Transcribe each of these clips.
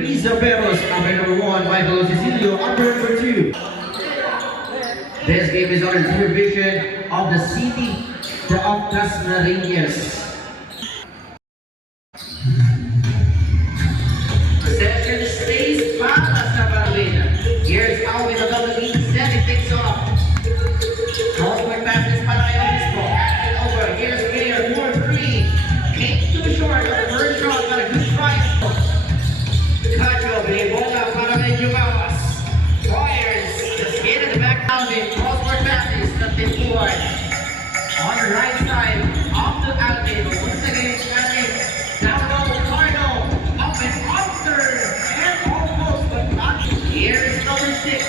Isaberos, number 1, Michael Cecilio, number 2. This game is under supervision of the city of Casnarinas. Possession stays para sa Berlin. Here's Alvin the double lead, setting things off. Crossword passes para kay Obispo. And over, here's Mayor, more three. Came too short on the first shot, but a good try. Cacho, bola para medyo bawas. Fires, just hit in the back Alvin. Crossword passes, nothing forward. On the right side, off to Alvin. Once again, Alvin. Down low, Cardo. Up and under. And almost, but not. Here's number 6.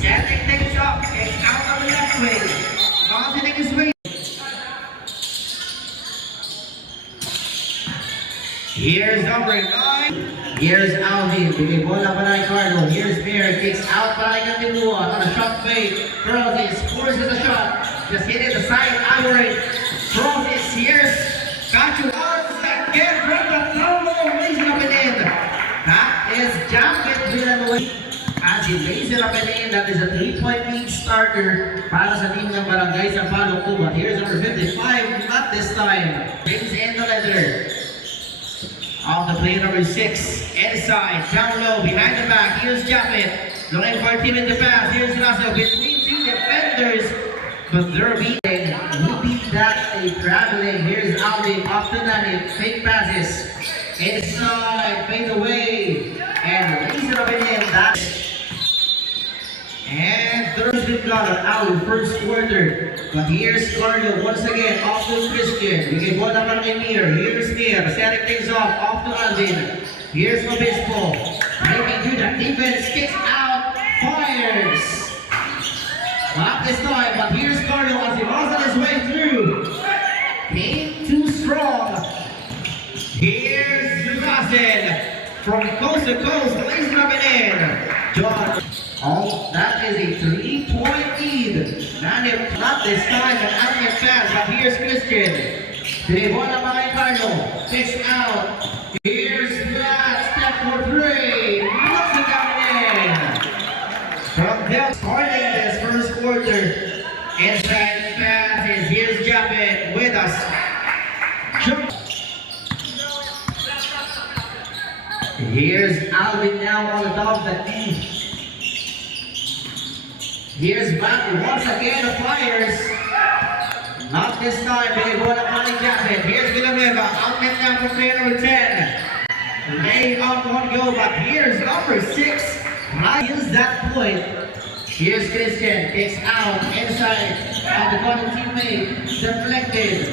Setting things up. It's out on the left wing. Positing his way. Here's number 9. Here's Alvin. Bigay bola para kay Carlo. Here's Bear. Kicks out para kay Cantilua. On a shot fake. Crozes scores with a shot. Just hit it the side. Ivory. Crozes. Here's Cacho. Again from the throw. Raising up and in. That is Jacket Villanueva. As he lays it up and in, that is a 3-point lead starter para sa team ng Barangay Sampaloc 2. But here's number 55. Not this time. Brings in the leather. Of the player number 6, inside, down low, behind the back. Here's Japet, looking for a team in the pass. Here's Russell between two defenders, but they're beating. Who beat that? A traveling. Here's Alvin off to Nani, fake passes. Inside, fade away, and lays it up and in. That. And Thursday got out of first quarter. But here's Carlo once again, off to Christian. We get bola para kay Mir. Here's Mir, setting things off to Alvin. Here's Obispo. Breaking through the defense, kicks out, fires. Not this time, but here's Carlo as he was on his way through. Came too strong. Here's Zubasen from coast to coast, lays it up and in. John. Oh, that is a 3-point lead. Not this time, but Alvin fast. But here's Christian. Bola para kay Carlo. Kicks out. Here's that. Step for 3. Knocks it down in. From Del starting this first quarter. Inside passes. Here's Japet with us. Jump. Here's Alvin now on the top of the team. Here's back once again the Flyers. Not this time, bigay bola para kay Japet. Here's Villanueva, outlet now for player number 10. Laying up one go, but here's number 6. Right, use that point. Here's Christian, kicks out, inside, of the common teammate, deflected.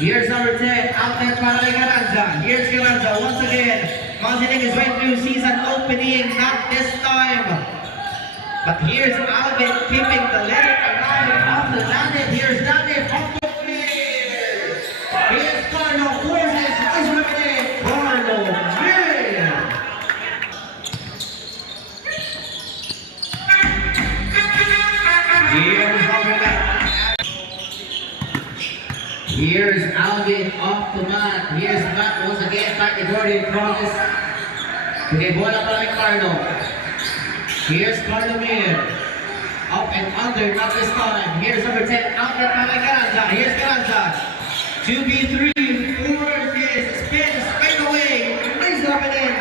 Here's number 10, outlet para kay Garanza. Here's Garanza once again, positing his way through, sees an opening, not this time. But here's Alvin keeping the letter alive off the Nani. Here's Nani off the field. Here's Carlo, forces, is ripping in. Carlo, man. Here's Alvin off the mat. Here's back once again, back to Gordon Crosses. Okay, bola para kay Carlo. Here's Carlo Mir. Up and under, not this time. Here's number 10, outlet para kay Garanza. Here's Garanza. 2v3, forces, spins, straight away. Lays it up and in.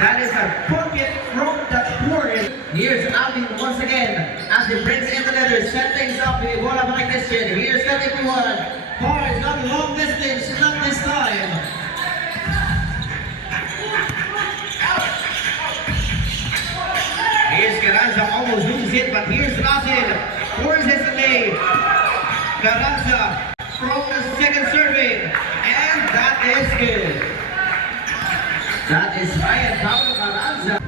That is a bucket from the corner. Here's Alvin once again. As he brings in the letter, set things up. He bola para kay Christian. Here's 71. Far is not a long distance, not this time. Here's Carranza, almost loses it, but here's Russell. Forces the name. Carranza from the second serving. And that is good. That is Ryan Pablo Carranza.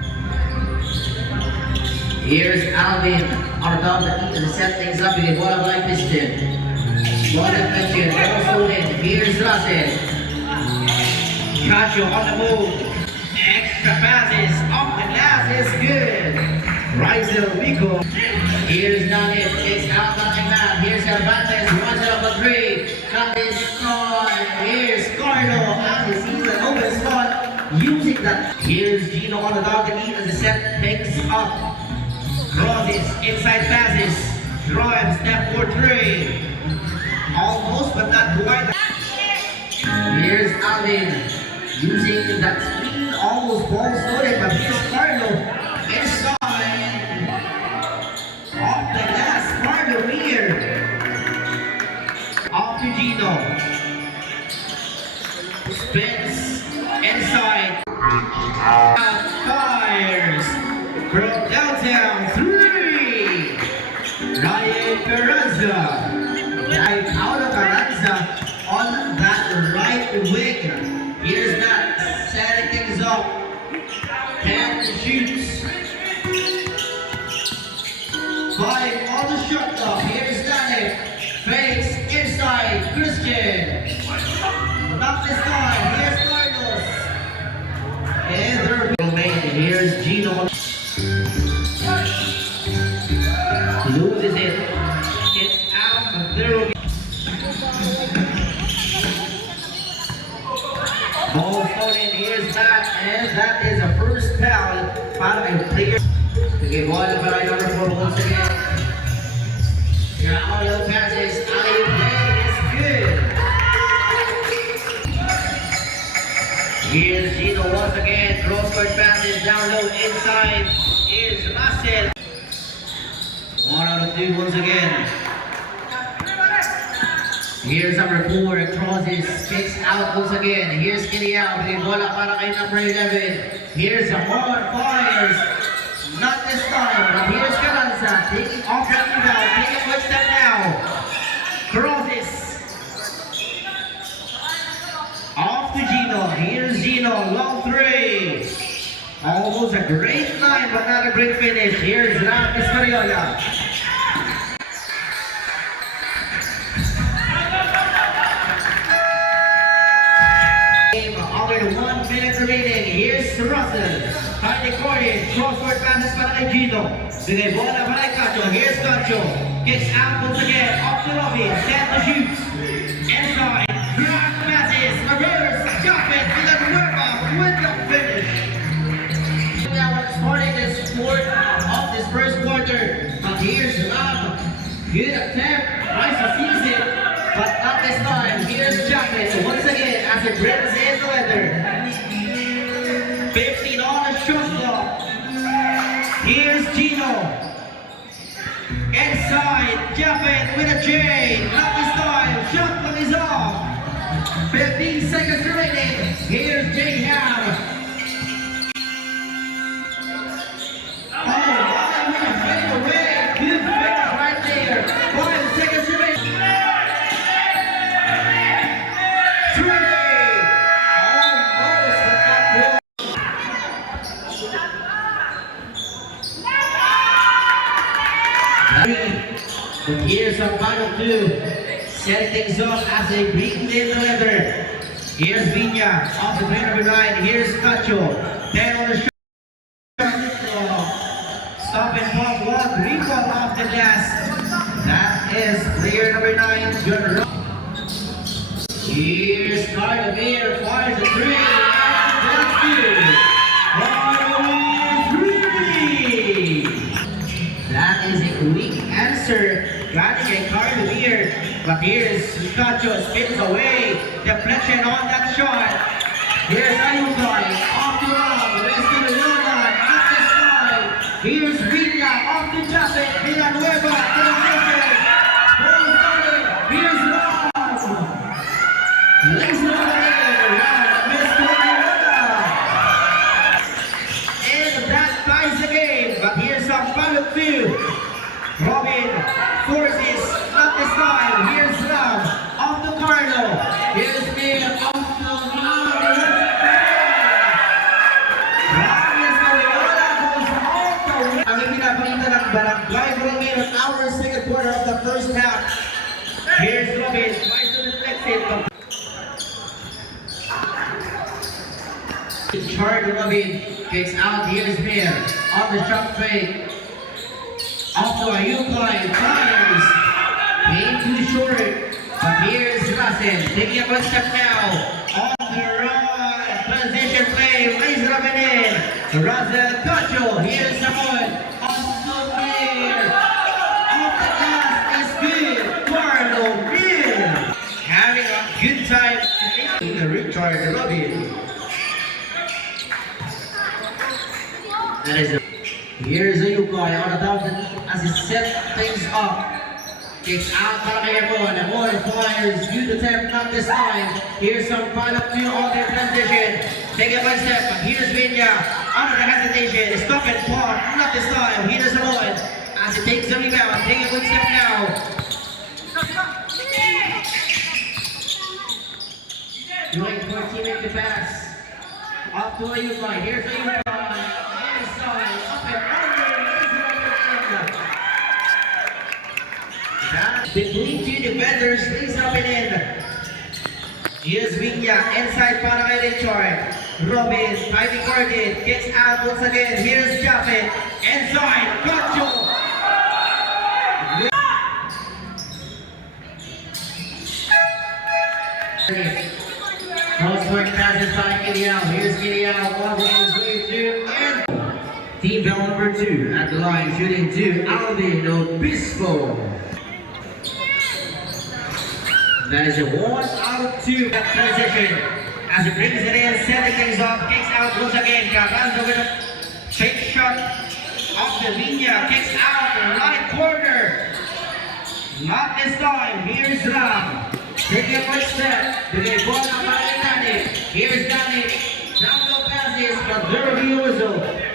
Here's Alvin on top of the set things up. He bola para Christian. Bola Christian, also in. Here's Russell. Cacho on the move. Extra passes off the glass is good. Rizel Rico. Here's Nani, takes out nothing back. Here's Cervantes, runs it up a 3. Got this score. Here's Carlo as he sees an open spot using that. Here's Gino on the dog and eat as the set picks up. Crosses, inside passes, drives, step for three. Almost, but not quite. Here's Alvin using that screen, almost ball loaded, but here's Carlo inside. Off the glass, Carlo here. Off to Gino. Spins inside. Fires. From downtown, three. Ryan Carranza. Paulo Carranza on that right wing. Here's that, setting things up. 10 shoots. 5 on the shot clock. Here's Danik. Fakes inside. Christian. Not this time. Here's Carlos. And they're made. Here's Gino. Loses it. It's out of there. Ball floating, here's that, and that is a first foul out of a player. Okay, ball by number 4 once again. Your audio passes, alley play is good. Here's Gino once again, cross-court passes down low inside. Here's Russell. 1 out of 2 once again. Here's number 4, crosses, kicks out once again. Here's Kiliao, may bola para kay number 11. Here's Amor, fires. Not this time, but here's Carranza, taking off the rebound, taking a quick step now. Crosses. Off to Gino, here's Gino, long 3. Almost a great line, but not a great finish. Here's Ram Escariola. Only 1 minute remaining. Here's Russell. Tiny corner. Cross-court passes para kay Gino. Bigay bola para kay Cacho. Here's Cacho. Kicks out once again. Off to Robin. Set the shoots. Inside. Drop passes. Reverse. Drop it. Villanueva with the finish. Now we're starting this fourth of this first quarter. But here's Ram. Good attempt. Tries to seize it. But not this time. Here's Jacket once again as it brings in the leather. 15 on the shot clock. Here's Gino. Inside, Jacket with a J. Not this time. Shot clock is off. 15 seconds remaining. Here's J Ham. Oh, my, with a fade away. Good finish right there. 5 seconds remaining. But here's a final 2. Setting things up as they bring in the leather. Here's Viña off the play number 9. Here's Cacho. 10 on the shot. Stop and pop 1. Recall off the glass. That is player number 9. John Rock. Here's Carlo Mayer. Fires a 3. And that's 2. That is a weak answer. Got a Carlo here, but here's Cacho, spins away. Deflection on that shot. Here's Ayukai, off the wrong. Rest of the Luna, not this time. Here's Viña, off the Japet. Villanueva, to the center. Ball started. Here's Ram. Lays it over there. Ram, Mr. Ayukai. And that ties the game, but here's a follow through. Robin forces, not this time. Here's Ram, off the Carlo. Here's Mayor, off the Ram. Ram Escariola goes off the win. Ang ipinapakita ng Barangay Romeo in our second quarter of the first half. Here's Robin, tries to deflect it. Charge Robin, kicks out. Here's Mayor, on the shot fake. Off to Ayukai, fires. Came too short. But here's Russell, taking a one step now. On the run, transition play, lays it Benin. Razel Cacho. Here's Samoan. On the clear. Off the glass is good. Carlo Real. Having a good time. Richard Robin. That is a here's a Yukoi on the top of the knee as he sets things up. Kicks out para kay Amon. Amon fires. Good attempt, not this time. Here's some follow-up to on their transition. Take it one step. Here's Vinya. Under the hesitation. Stop and pause. Not this time. Here's Amon as he takes the rebound. Take it one step now. Doing for teammate to pass. Up to a Yukoi. Here's a Yukoi. Inside. Up and under. Between two defenders, things up and in. Here's Vinya, inside para kay Richard. Robin, fighting guarded, kicks out once again. Here's Japet, inside, Cacho. Cross-court passes by Iliao. Here's Iliao, walking his way through. And team foul number 2 at the line, shooting 2, Alvin Obispo. That is a 1-out-2 transition. As he brings it in, setting things up, kicks out once again. Carranza with a fake shot off the Vinya, kicks out the right corner. Not this time. Here's Ram. Taking a one step. The ball out by Dani. Here's Dani. Down low passes, but there he was.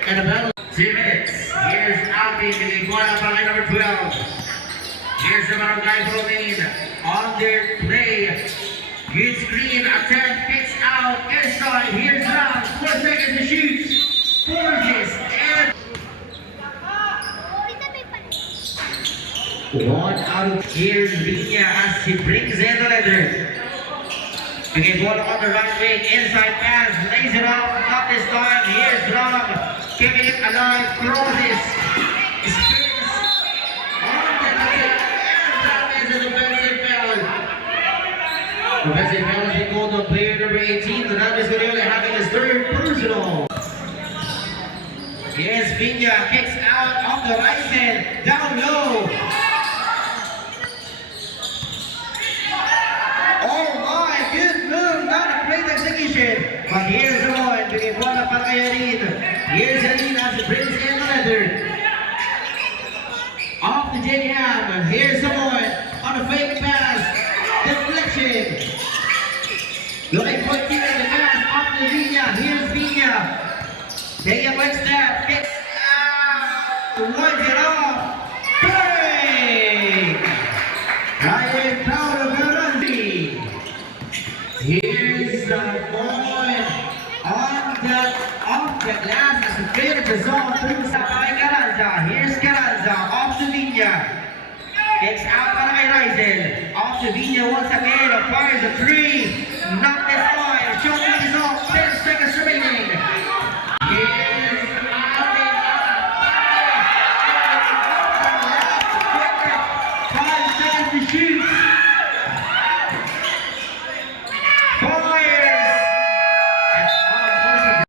And a battle. 2 minutes. Here's Alvin. The ball out by number 12. Here's the Barangay Romain on their play. Good screen, attempt, kicks out, inside. Here's Ram, 4 seconds to shoot. Forges and 1 out. Here's Vinya as he brings in the leather. Okay, ball on the right wing, inside pass, lays it off, not this time. Here's Ram, keeping it alive, crosses. Offensive penalty called on player number 18. Ronaldo Escorial having his 3rd personal. Here's Vinya, kicks out off the right side, down low. Oh my, good move, not a great execution. But here's the one, bigay bola para kay Arin. Here's Arin as he brings in the leather. Off the JM, here's the one on a fake pass. Deflection. Looking for team in the pass off the Vinya. Here's Vinya. Take a one step. Kicks out. Winds it off. Break. I am proud of Verandi. Here's the ball off the glass as the player resolved through Sakay Carranza. Here's Carranza off to Vinya. Kicks out para kay Rizel. Off to Vinya once again. Fires a 3. Not this time. Shot clock is off. 10 seconds remaining. Here's Alvin. 5 seconds to shoot. Fires.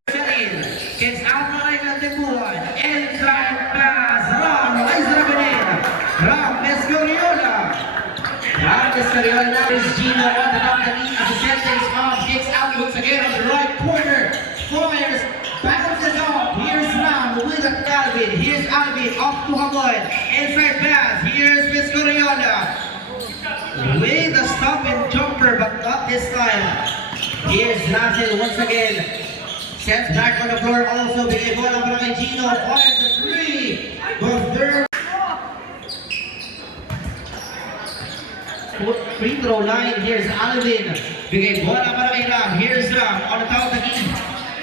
And kicks out para kay Tibuan. Inside pass. Ram. Liza Benin. Ram Escoriola. Ram Escoriola now is Gino on the top of the knee as he sets things off. Kicks out once again on the right corner. Fires. Bounces off. Here's Ram with Alvin. Here's Alvin off to Hamon. Inside pass. Here's Escoriola. With a stop and jumper, but not this time. Here's Razel once again. Sets back on the floor also. Bigay bola para kay Gino. Fires the 3. But third. Free throw line. Here's Alvin. Bigay bola para kay Ram. Here's Ram on the top of the key.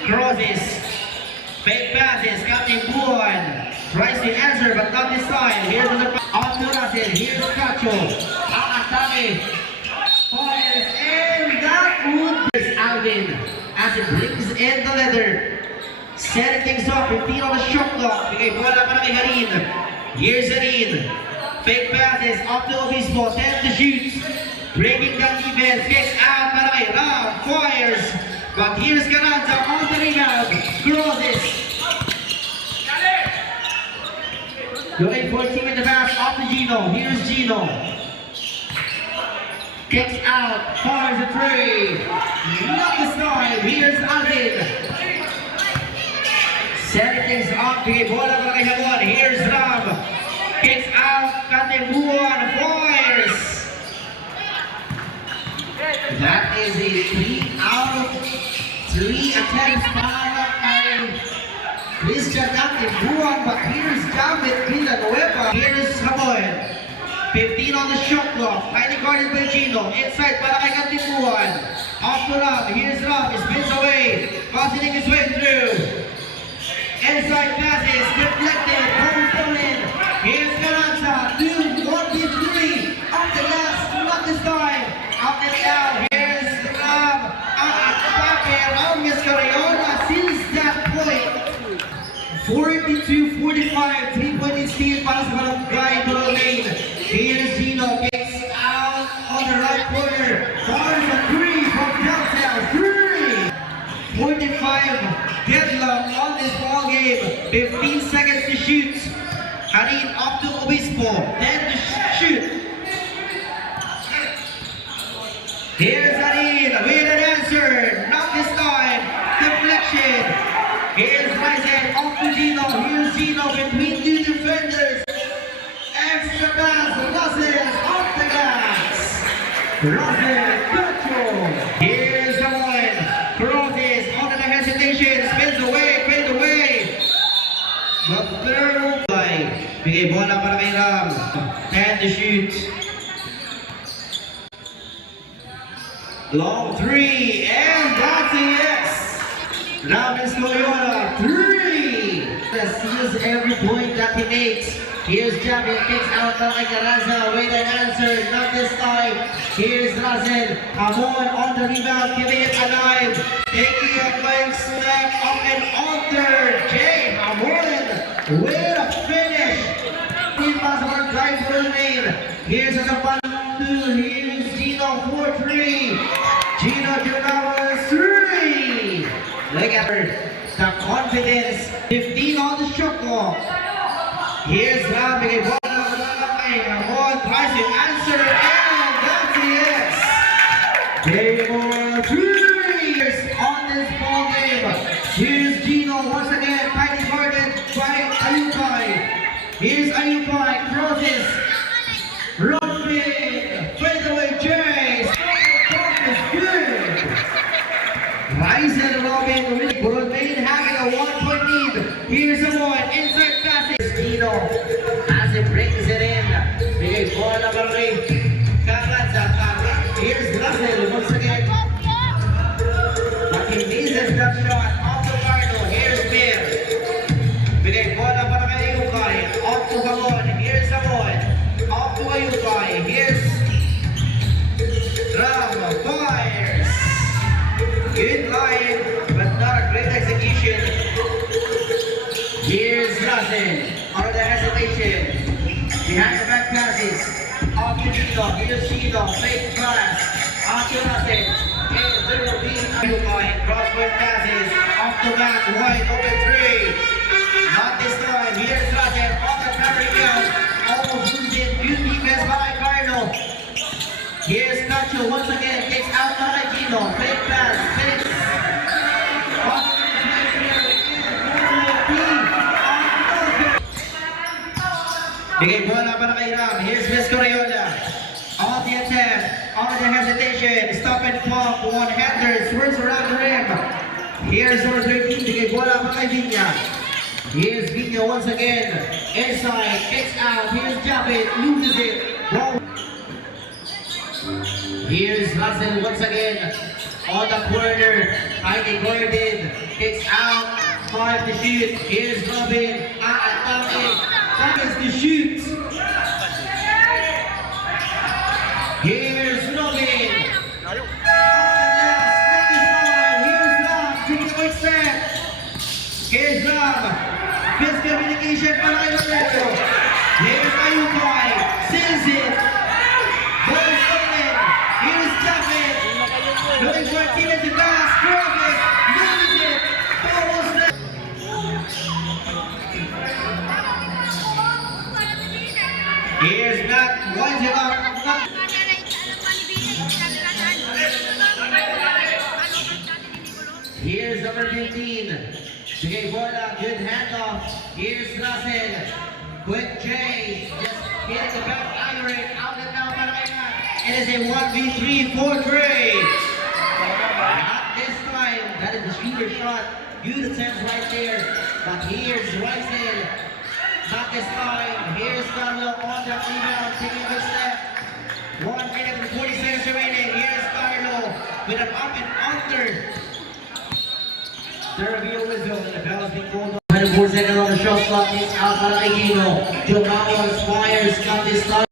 Crosses. Fake passes. Captain Buon tries to answer, but not this time. Here's the off to Razel. Here's Cacho. Atake. Fires. And that would. Here's Alvin as it brings in the leather. Setting things up. Repeat on the shot clock. Bigay bola para kay Harin. Here's Harin. Fake passes off to Obispo, 10 to shoot. Breaking down defense, kicks out para kay Ram, fires. But here's Garanza on the rebound. Crosses. Looking for a team in the pass off to Gino. Here's Gino. Kicks out. Fires a three. Not this time. Here's Alvin. Setting things up. Bigay bola para kay Hamon. Here's Ram. Kicks out. Katebuan. Fires. That is a 3 out of 3 attempts para kay Christian Katebuan. But here's David Villanueva. Here's Hamon. 15 on the shot clock. Highly guarded by Gino. Inside para kay Katebuan. Off to Ram. Here's Ram. He spins away. Passing his way through. Inside passes, deflected, comes down in. Here's Garanza, 2, 1, 2, 3. Up the glass, not this time. Up and down. Here's Ram. Pape, Ramos Carriona seals that point. 42-45, 3-point steal para sa Barangay Borromeo. Here's Gino, kicks out on the right corner. Fires a 3 from downtown. 3. 45. Deadlock on this ball game. 15 seconds to shoot. Harin off to Obispo. 10 to shoot. Here's Harin with an answer. Not this time. Deflection. Here's Ryzen off to Gino. Here's Gino between 2 defenders. Extra pass. Russell off the glass. Russell control. Here's the one. Crosses under the hesitation. Spins away. Fade away. The third play. Bigay bola para kay Ram. 10 to shoot. Long 3. And that's a yes. Ram Loyola. 3. Seals every point that he makes. Here's Javi, kicks out para kay Garanza with an answer, not this time. Here's Razel, Hamon on the rebound, keeping it alive. Taking a flank step up and under. Jay Hamon with a finish. Team pass for drive for the main. Here's a 1-2. Here's Gino 4-3. Gino Junavas 3. Look at her. The confidence. 15 on the shot clock. Here's Ram, bigay bola kay Hamon, tries to answer, and that's a yes! Game 3 on this ball game. Here's Gino once again, tightly guarded by Ayukay. Here's Ayukay, crosses, Robin, fade away Jay, stop is good. Ryzen Robin with Borromeo having a 1-point lead. Here's the one, inside passing. Gino as he brings it in. Bigay bola para kay Garanza. Here's Russell once again. But he misses that shot off the Cardo. Here's Mir. Bigay bola para kay Ayukay. Off to Hamon. Here's Hamon. Off to Ayukay. Here's Ram. Fires. Good line, but not a great execution. Here's Russell. Under the hesitation. Behind the back passes. Off to Gino. Here's Gino. Fake pass. Off to Russell. And there will be Ayukay. Crossword passes. Off the back. Wide open 3. Not this time. Here's Russell. Off the carry out. Almost losing. Good defense by Carlo. Here's Cacho once again. Takes out by Gino. Fake pass. Fake. Bigay bola para kay Ram. Here's Miss Coriola. On the attempt, on the hesitation, stop and pump, one-hander, swirls around the rim. Here's number 13, bigay bola para kay Viña. Here's Viña once again. Inside, kicks out. Here's Japet, loses it. Ball. Here's Russell once again. On the corner, highly guarded, kicks out. 5 to shoot. Here's Robin. That is the shoot. Here's Robin. Here's Ram. Taking a quick step. Here's Ram. Fist communication para kay Lorenzo. Here's Ayukay. Seals it. Ball is open. Here's Japet. Looking for a team in the glass. Here's Matt, winds it up. Here's number 15. Bigay bola, good handoff. Here's Russell. Quick J. Just hitting the back iron. Out and down para kay Matt. It is a 1v3 4 grade. Not this time. That is the shooter shot. Good attempt right there. But here's Russell. Not this time. Here's Carlo on the rebound. Taking a good step. 1 minute and 40 seconds remaining. Here's Carlo with an up and under. There will be a whistle and the bell has been called. 24 seconds on the shot clock. It's out para kay Gino. Joao Squires got this time.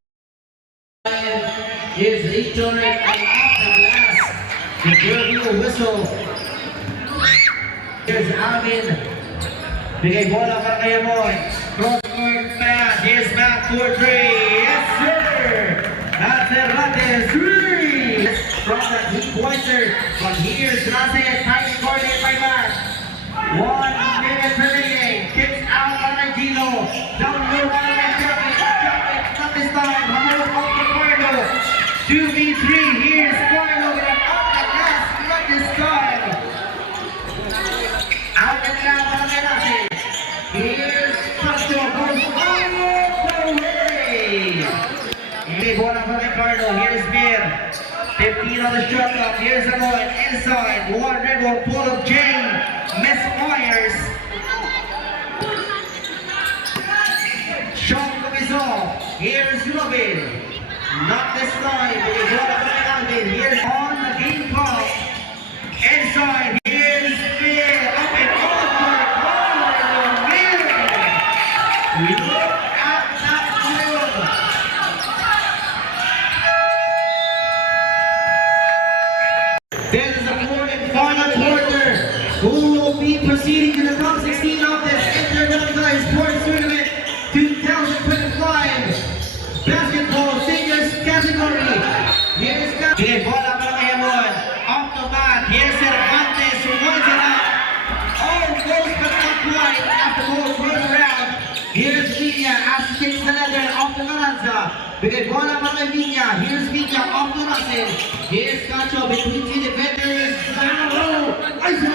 Here's Victor and off the glass. There will be a whistle. Here's Alvin. Bigay bola para kay Amon. Cross court pass. Here's Matt for 3. Yes, sir. That's a Rates 3. From the 3-pointer. But here's Rates. Tight coordinate by Matt. 1 minute remaining. Kicks out by Gino. Down low by Drop it. Not this time. Hammer off the Carlo. 2v3. Here's Carlo with an off the glass. Not this time. Out and down by Rates. Here's Castro. Goes all the way. Hindi bola pa kay Carlo. Here's Mir. 15 on the shot clock. Here's Amon. Inside. One dribble. Pull of Jane. Misfires. Shot is off. Here's Robin. Not this time. Here's on the game clock. Inside. Here's Bill. Up and over. Look at that move. This is the fourth and final quarter. Who will be proceeding to the top 16 of this Intergalactic Sports Tournament 2025 Basketball Seniors category. Here's Bigay bola para kay Amon. Off the mat. Here's Cervantes who runs it up. Almost but not quite after the ball rolls around. Here's Viña as he takes the leather off the Carranza. Bigay bola para kay Viña. Here's Viña off the Russell. Here's Cacho between two defenders. Down low. Ice it in.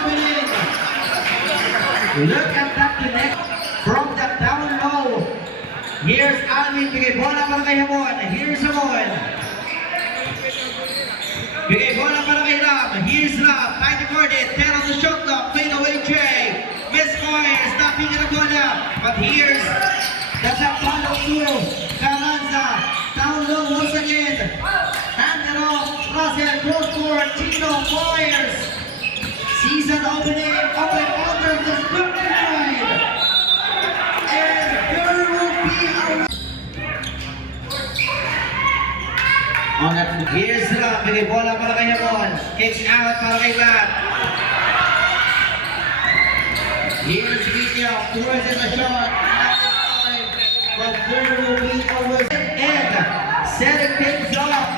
Look at that connect from the down low. Here's Alvin. Bigay bola para kay Hamon. Here's Hamon. Bigay bola para kay Ram. Here's Ram. Tight recorded. 10 on the shot clock. Fade away Jay. Misfires. Stopping in the bola. But here's the Zapalo through. Carranza. Down low once again. Hand it off. Russell. Cross court. Gino fires. Season opening. Open under the script line. And there will be a... On that, here's Ram. Bigay bola para kay Hamon. Kicks out para kay Matt. Here's Viña. Forces a shot. But there will be a whistle. And setting things up.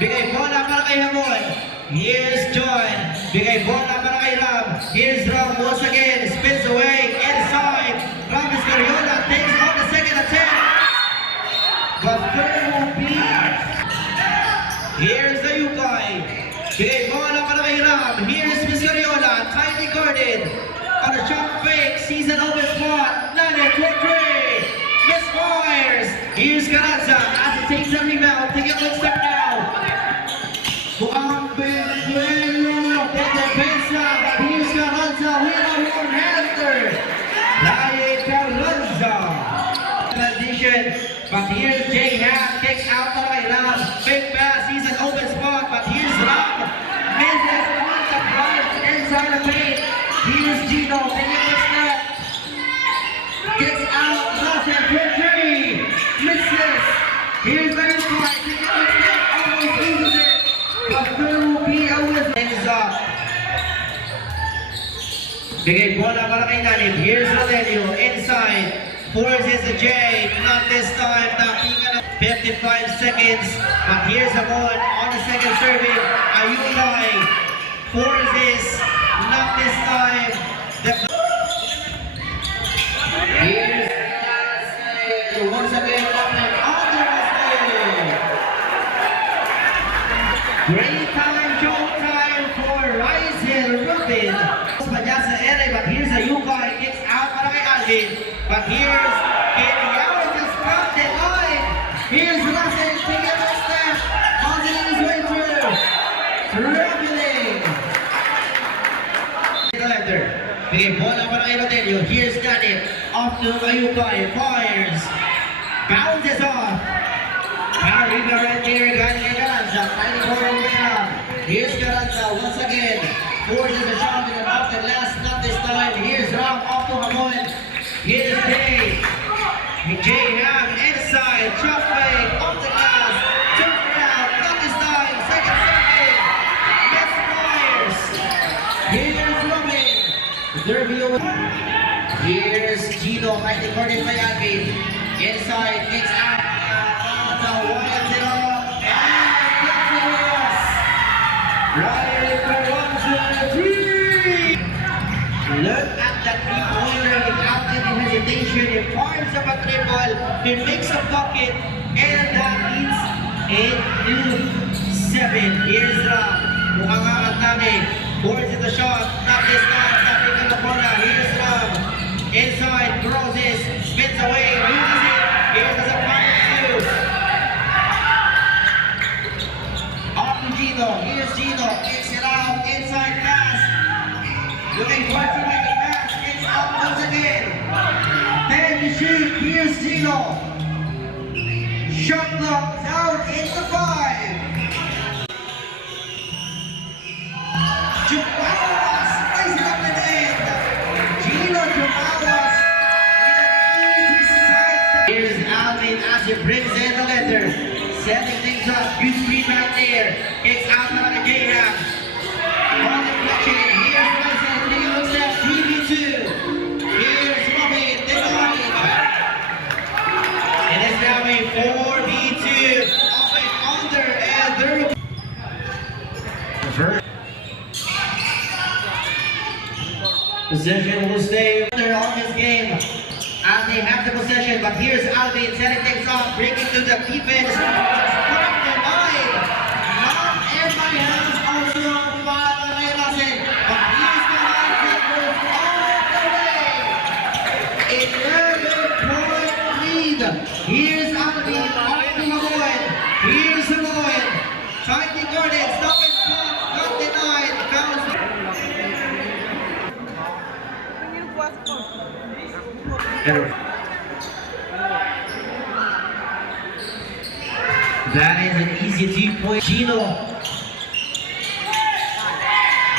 Bigay bola para kay Hamon. Here's John. Bigay bola para kay Ram. Here's Ram once again. Spins away. Inside. Ram Escariola takes on the second attempt. But there will be... Here's the Yukay. Bigay bola para kay Ram. Here's Escariola. Tightly guarded. On a shot fake. Season open spot. 9-4-3. Misfires. Here's Carranza. As he takes the rebound. Take a good step now. Juan Benguelo de defensa, but here's Carranza with a one-hander. Laye Carranza. Transition, but here's Jay Hamm, kicks out para kay Ram. Big pass, he's an open spot, but here's Ram. Misses with the drive inside the paint. Here's Gino, taking a snap. Kicks out, Russell for 3. Misses. Here's the inside, taking a snap, almost loses it. But there will be a whistle. Hands up. Bigay bola para kay Nalim. Here's Rodelio inside. Forces a J. Not this time. Knocking at 55 seconds. But here's Amon on the second serving. Ayulay. Forces. Not this time. Here's once again on the Great time, showtime for Ryzel Rubin. Padya sa ere, but here's a Yuka. He kicks out para kay Alvin. But here's Kenyawa just got the line. Here's Russell taking a step. Positive his way through. Struggling. Bigay bola para kay Rodelio. Here's Danik. Off to Ayuka. Fires. Bounces off. River right there, galing kay Garanza. Fighting for the winner. Here's Garanza once again. Forces a shot in the mouth and last, not this time. Here's Ram off to Hamon. Here's Jay. Jay Ham inside. Chop fake off the glass. Turn around, not this time. Second serving. Misfires. Here's Robin. Derby over. Here's Gino fighting for the Alvin. Inside, kicks out. Look at that three-pointer without any hesitation. He fires up a triple, he makes a bucket, and that leads 8-7. Here's Ram. Mukhang kakantami. Forces the shot. Not this time. Tapping in the corner. Here's Ram. Inside. Crosses. Spins away. Loses it. Here's a final two. Off to Gino. Here's Gino. Kicks it out. Inside pass. Looking for to make the pass. Kicks out once again. 10 to shoot. Here's Gino. Shot clock down into 5. Chumawas plays it up and in. Gino Chumawas with an easy side. Here's Alvin as he brings in the letter. Setting things up. Good screen right there. Kicks out to J-Ham. On the clutching. Here's Ryzel. He looks at 3v2. Here's Robin. Denied. It is now a 4v2. Off and under. And third. Possession will stay under on this game as they have the possession. But here's Alvin setting things up, breaking to the defense. Just blocked denied. Not in my hands also para kay Russell. But here's the line that goes all the way. 11-point lead. Here's Alvin off to Magoy. Here's Magoy. Trying to guard it. Stop and pop. Got denied. Bounce. That is an easy 3-point. Gino.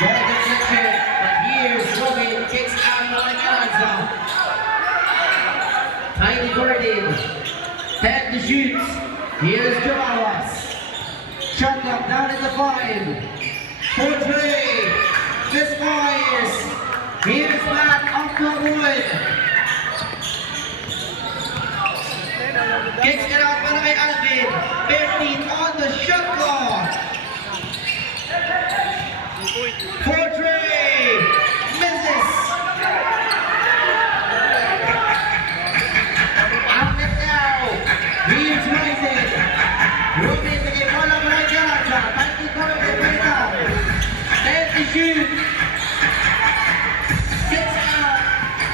Ball deflection. But here's Robin. Kicks out by Garanza. Tiny Gordon. 10 to shoot. Here's Jamawas. Shot clock down at the 5. 4-3. Misfires. Here's Matt off to Wood. Kicks it out para kay Alvin. 15 on the shot clock. 4-3. Misses. Outlet now. Here's Ryzel. Rubin bigay bola para kay Garanza. Tight ko rin kay Peta. 10 to shoot. Kicks out.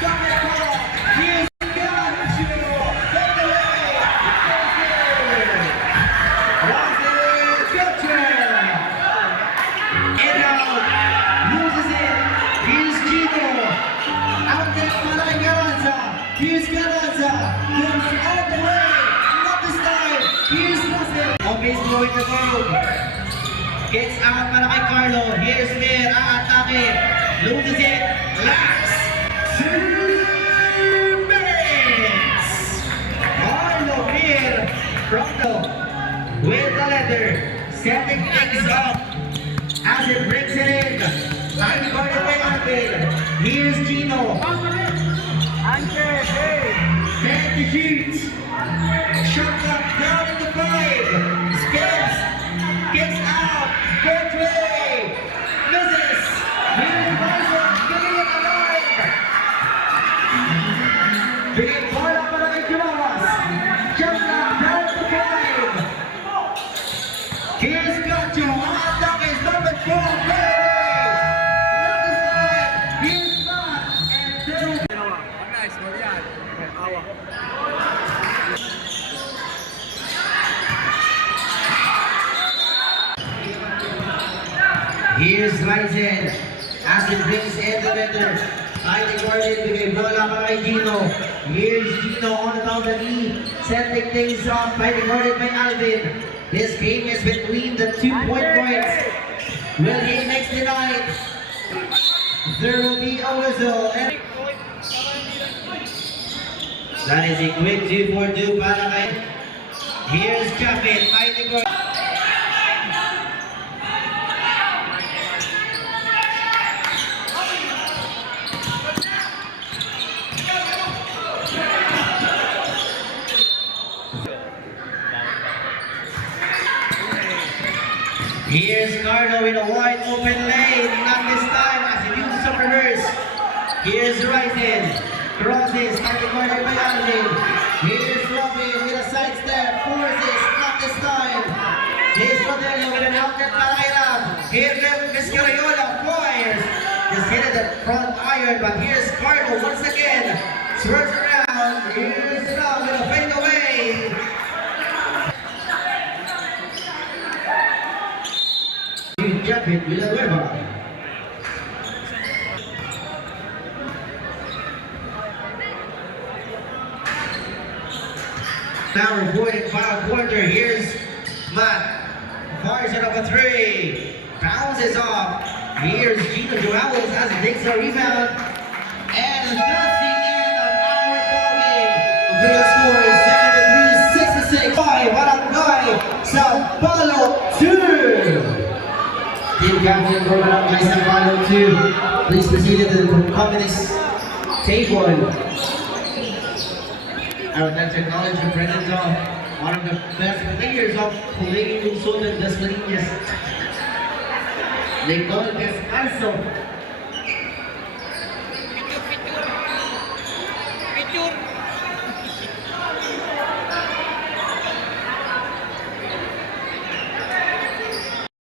Double ball. Here's Here's Garanza, goes all the way, not this time. Here's Russell, always going the goal. Gets out para kay Carlo. Here's Mir, aatake, loses it, last 2 minutes. Carlo Mir from the with the letter, setting things up as it brings it in. Time guarded by Alvin. Here's Gino. 10 to shoot. Shot clock down at the 5. Spins. Gets out. 4-3. Misses. Here's Ryzel giving it alive. Bigay bola para kay Chumawas. Shot clock down at the 5. Here's Gacho. Nice, Marian. Awa. Here's Ryzen. As it brings in the vendor. Highly guarded, bigay bola para kay Gino. Here's Gino on the top of the knee. Sending things off, highly guarded by Alvin. This game is between the 2-point points. Will he next tonight? There will be a whistle. And that is a quick 2-for-2 para kay. Here's Capit, highly guarded. Here's Cardo in a wide open lane, not this time as he uses some reverse. Here's Ryzen, crosses, highly guarded by Alvin. Here's Robin with a sidestep, forces, not this time. Here's Rodelio with an outlet para Here Vizcariola fires, just hit at the front iron, but here's Cardo once again, swerves around. Here's Rob with a fade away. Japit Villanueva. Now reporting final quarter. Here's Matt. Fires it up a three. Bounces off. Here's Gino Joales as he takes a rebound. And that's the end of our ball game. The score is 73-66. Barangay Sao Paulo 2. Team Captain for Barangay Sao Paulo 2. Please proceed to the communist table. I would like to acknowledge the presence of one of the best players of Colegio Luzon, Dasmariñas. They call this also